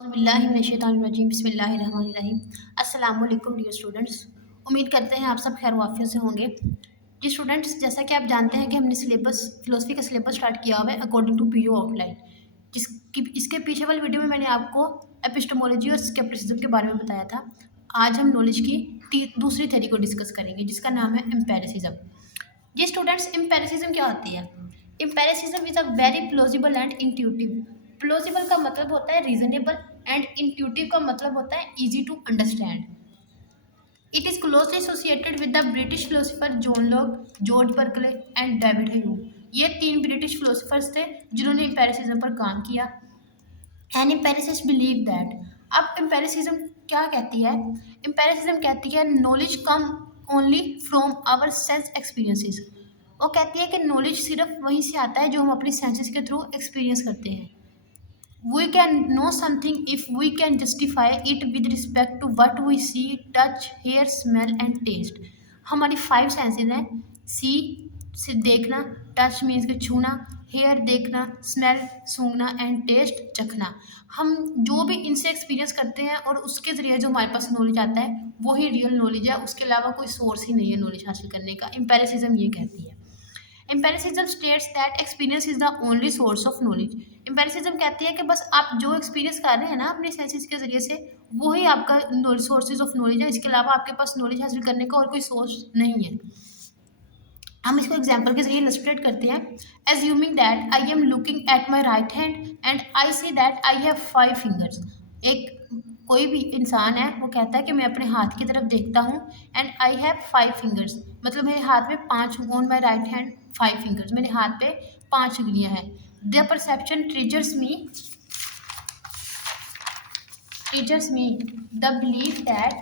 बिस्मिल्लाहिर्रहमानिर्रहीम बिस्मिल्लाहिर्रहमानिर्रहीम। अस्सलाम वालेकुम डियर स्टूडेंट्स। उम्मीद करते हैं आप सब खैर वाफियत से होंगे। जी स्टूडेंट्स, जैसा कि आप जानते हैं कि हमने फ़िलोसफ़ी का सिलेबस स्टार्ट किया हुआ है अकॉर्डिंग टू पीयू आउटलाइन। इसके पीछे वाली वीडियो में मैंने आपको एपिस्टेमोलॉजी और स्केप्टिसिज्म के बारे में बताया था। आज हम नॉलेज की दूसरी थ्योरी को डिस्कस करेंगे जिसका नाम है एम्पेरिसिज्म। जी स्टूडेंट्स, एम्पेरिसिज्म क्या होती है? Empiricism is a very plausible and intuitive. Plausible का मतलब होता है रीजनेबल एंड इंट्यूटिव का मतलब होता है easy to understand. It is closely associated with the British philosopher John Locke, George Berkeley and David Hume. ये तीन ब्रिटिश फिलोसफर्स थे जिन्होंने एम्पेरिसिज्म पर काम किया। एंड एम्पेरिसिस्ट बिलीव दैट, अब एम्पेरिसिज्म क्या कहती है? एम्पेरिसिज्म कहती है knowledge come only from our sense experiences. वो कहती है कि नॉलेज सिर्फ वहीं से आता है जो हम अपनी सेंसेस के थ्रू एक्सपीरियंस करते हैं। We can know something if we can justify it with respect to what we see, touch, hear, smell and taste. हमारी फाइव सेंसेस हैं। सी से देखना, टच मीन्स के छूना, हेयर देखना, स्मेल सूंघना एंड टेस्ट चखना। हम जो भी इनसे एक्सपीरियंस करते हैं और उसके ज़रिए जो हमारे पास नॉलेज आता है वही रियल नॉलेज है, उसके अलावा कोई सोर्स ही नहीं है नॉलेज हासिल करने का। एम्पेरिसिज्म ये कहती है। Empiricism states that experience is the only source of knowledge. Empiricism कहती है कि बस आप जो एक्सपीरियंस कर रहे हैं ना अपने सेंसेस के जरिए से, वही आपका सोर्सेज ऑफ नॉलेज है। इसके अलावा आपके पास नॉलेज हासिल करने का और कोई सोर्स नहीं है। हम इसको एग्जाम्पल के जरिए इलस्ट्रेट करते हैं। Assuming that I am looking at my right hand and I see that I have 5 fingers. एक कोई भी इंसान है वो कहता है कि मैं अपने हाथ की तरफ देखता हूँ एंड आई हैव 5 फिंगर्स, मतलब मेरे हाथ में 5, on my right hand 5 fingers, मेरे हाथ पे 5 उंगलियाँ हैं। The perception teaches me the belief that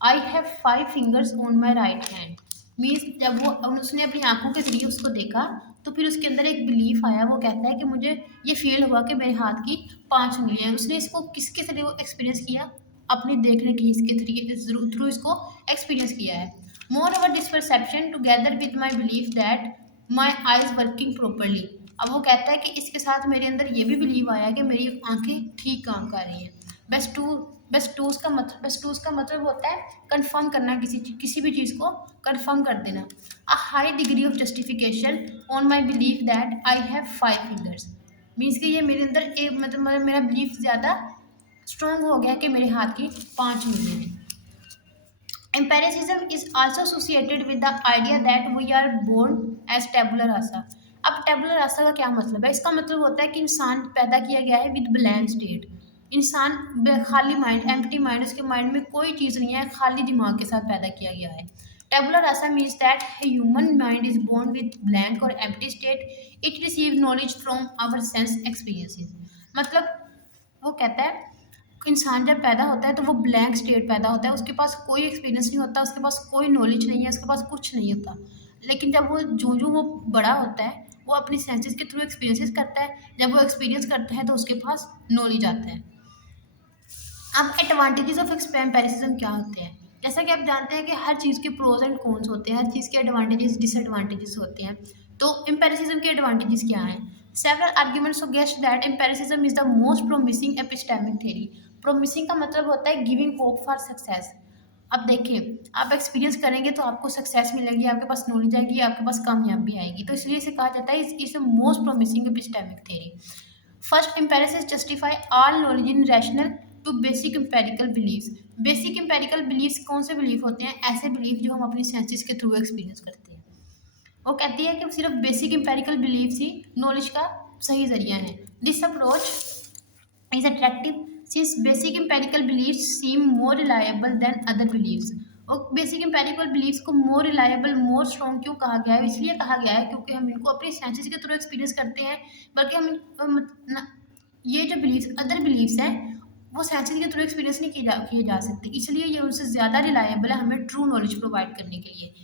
I have 5 fingers on my right hand। Means जब वो उसने अपनी आंखों के जरिए उसको देखा तो फिर उसके अंदर एक बिलीफ आया। वो कहता है कि मुझे ये फील हुआ कि मेरे हाथ की 5 उंगलियां हैं। उसने इसको किसके जरिए वो एक्सपीरियंस किया? अपने देखने के इसके थ्रू इसको एक्सपीरियंस किया है। More over this perception together with my belief that my eyes working properly. अब वो कहता है कि इसके साथ मेरे अंदर ये भी बिलीव आया कि मेरी आंखें ठीक काम कर रही हैं। बेस्टूस का मतलब होता है कंफर्म करना, किसी भी चीज़ को कंफर्म कर देना। A high degree of justification on my believe that I have 5 fingers. Means कि ये मेरे अंदर एक मतलब मेरा बिलीफ ज़्यादा स्ट्रॉन्ग हो गया कि मेरे हाथ की 5 उंगलियां हैं। Empiricism is also associated with the idea that we are born as tabula rasa. अब टेबुलर रासा का क्या मतलब है? इसका मतलब होता है कि इंसान पैदा किया गया है विद ब्लैंक स्टेट। इंसान खाली माइंड, एम्प्टी माइंड, उसके माइंड में कोई चीज़ नहीं है, खाली दिमाग के साथ पैदा किया गया है। Tabula rasa means that human mind is born with blank or empty state. It receive knowledge from our sense experiences. मतलब वो कहता है इंसान जब पैदा होता है तो वो ब्लैंक स्टेट पैदा होता है, उसके पास कोई एक्सपीरियंस नहीं होता, उसके पास कोई नॉलेज नहीं है, उसके पास कुछ नहीं होता। लेकिन जब वो जो वो बड़ा होता है वो अपनी सेंसेस के थ्रू एक्सपीरियंसेस करता है। जब वो एक्सपीरियंस करता है तो उसके पास नॉलेज आता है। अब एडवांटेजेस ऑफ एम्पेरिसिज्म क्या होते हैं? जैसा कि आप जानते हैं कि हर चीज़ के प्रोज एंड कॉन्स होते हैं, हर चीज़ के एडवांटेजेस डिसएडवांटेजेस होते हैं। तो एम्पेरिसिज्म के एडवांटेजेस क्या हैं? Several arguments suggest that empiricism is the most promising epistemic theory. Promising का मतलब होता है गिविंग होप फॉर सक्सेस। अब देखिए, आप एक्सपीरियंस करेंगे तो आपको सक्सेस मिलेगी, आपके पास नॉलेज आएगी, आपके पास कामयाबी आएगी। तो इसलिए इसे कहा जाता है is the most promising epistemic theory. First, empiricism justify all knowledge in rational to basic empirical beliefs. Basic empirical beliefs कौन से बिलीफ होते हैं? ऐसे बिलीफ जो हम अपनी सेंसेस के थ्रू एक्सपीरियंस करते हैं। वो कहती है कि सिर्फ बेसिक एम्पेरिकल बिलीव्स ही नॉलेज का सही जरिया है। This approach is attractive since basic empirical beliefs seem more reliable than other beliefs। और बेसिक एम्पेरिकल बिलीव्स को मोर रिलायबल, मोर स्ट्रॉन्ग क्यों कहा गया है? इसलिए कहा गया है क्योंकि हम इनको अपने सेंसेस के थ्रू एक्सपीरियंस करते हैं, बल्कि ये जो बिलीव्स अदर बिलीव्स हैं वो सेंसेस के थ्रू एक्सपीरियंस नहीं किए जा सकते, इसलिए ये उनसे ज़्यादा रिलायबल है हमें ट्रू नॉलेज प्रोवाइड करने के लिए।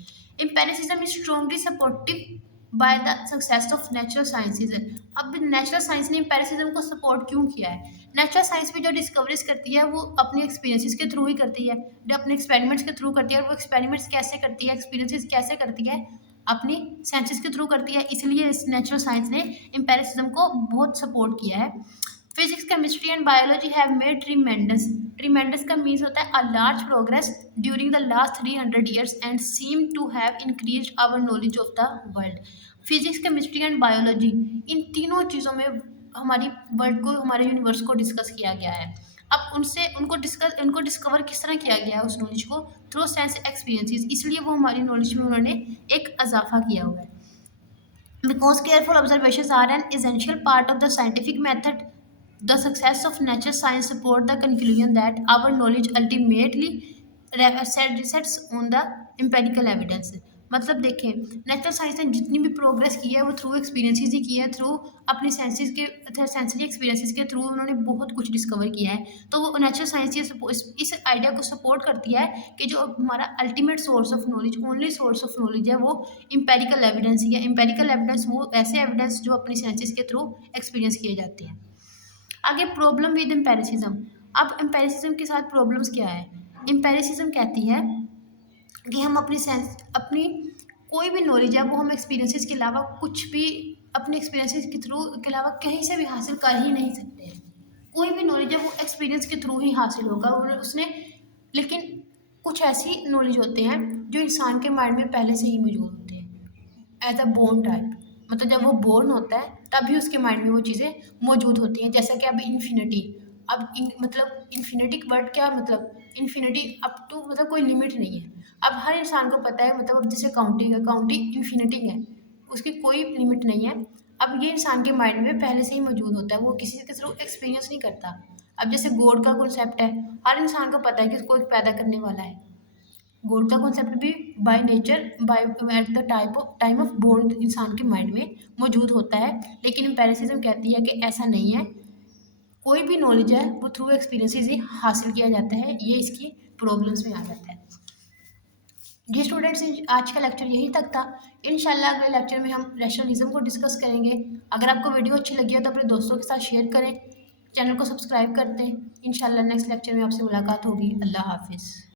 Empiricism is strongly supportive by the success of natural sciences. अब नेचुरल साइंस ने एम्पेरिसिज्म को सपोर्ट क्यों किया है? नेचुरल साइंस में जो डिस्कवरीज करती है वो अपने एक्सपीरियंसेस के थ्रू ही करती है, जो अपने एक्सपेरिमेंट्स के थ्रू करती है। और वो एक्सपेरिमेंट्स कैसे करती है, एक्सपीरियंसेस कैसे करती है? अपनी सेंसेस के थ्रू करती है। इसलिए इस नेचुरल साइंस ने एम्पेरिसिज्म को बहुत सपोर्ट किया है। Physics, chemistry and biology have made tremendous का मीन्स होता है a large progress during the last 300 years and seem to have increased our knowledge of the world. Physics, chemistry and biology, इन तीनों चीज़ों में हमारी वर्ल्ड को, हमारे यूनिवर्स को डिस्कस किया गया है। अब उनको डिस्कवर किस तरह किया गया है उस नॉलेज को, थ्रू सेंस एक्सपीरियंसेस, इसलिए वो हमारी नॉलेज में उन्होंने एक इजाफा किया हुआ है। Because careful observations are an essential part of the scientific method, the success of natural science support the conclusion that our knowledge ultimately rests on the empirical evidence। मतलब देखें, नेचुरल साइंस ने जितनी भी प्रोग्रेस की है वो through experiences ही की है, थ्रू अपनी सेंसरी एक्सपीरियंसेस के थ्रू उन्होंने बहुत कुछ डिस्कवर किया है। तो वो नेचुरल साइंस इस आइडिया को सपोर्ट करती है कि जो हमारा ultimate source of knowledge, only source of knowledge है, वो इम्पेरिकल एविडेंस ही है। इम्पेरिकल एविडेंस वो ऐसे एविडेंस जो अपनी सेंसेस के थ्रू एक्सपीरियंस किए जाते हैं। आगे प्रॉब्लम विद एम्पेरिसिज्म। अब एम्पेरिसिज्म के साथ प्रॉब्लम्स क्या है? एम्पेरिसिज्म कहती है कि हम अपनी कोई भी नॉलेज है वो हम एक्सपीरियंसेस के अलावा कुछ भी अपने एक्सपीरियंसेस के थ्रू के अलावा कहीं से भी हासिल कर ही नहीं सकते हैं। कोई भी नॉलेज है वो एक्सपीरियंस के थ्रू ही हासिल होगा और उसने, लेकिन कुछ ऐसी नॉलेज होते हैं जो इंसान के माइंड में पहले से ही मौजूद होते हैं एज अ बोर्न टाइप। मतलब जब वो बोर्न होता है तभी उसके माइंड में वो चीज़ें मौजूद होती हैं। जैसा कि अब इन्फिनिटी, मतलब इन्फिनिटी वर्ड क्या मतलब, इन्फिनिटी अप टू, मतलब कोई लिमिट नहीं है। अब हर इंसान को पता है, मतलब अब जैसे काउंटिंग है, काउंटिंग इन्फिनिटी है, उसकी कोई लिमिट नहीं है। अब ये इंसान के माइंड में पहले से ही मौजूद होता है, वो किसी के थ्रू एक्सपीरियंस नहीं करता। अब जैसे गॉड का कॉन्सेप्ट है, हर इंसान को पता है कि उसको एक पैदा करने वाला है। गॉड का कॉन्सेप्ट भी by nature, by at the time of born इंसान के माइंड में मौजूद होता है। लेकिन एम्पेरिसिज्म कहती है कि ऐसा नहीं है, कोई भी नॉलेज है वो थ्रू एक्सपीरियंसेस ही हासिल किया जाता है। ये इसकी प्रॉब्लम्स में आ जाता है। जी स्टूडेंट्स, आज का लेक्चर यही तक था। इंशाल्लाह अगले लेक्चर में हम रैशनलिज्म को डिस्कस करेंगे। अगर आपको वीडियो अच्छी लगी हो तो अपने दोस्तों के साथ शेयर करें, चैनल को सब्सक्राइब कर दें। इंशाल्लाह नेक्स्ट लेक्चर में आपसे मुलाकात होगी। अल्लाह हाफिज़।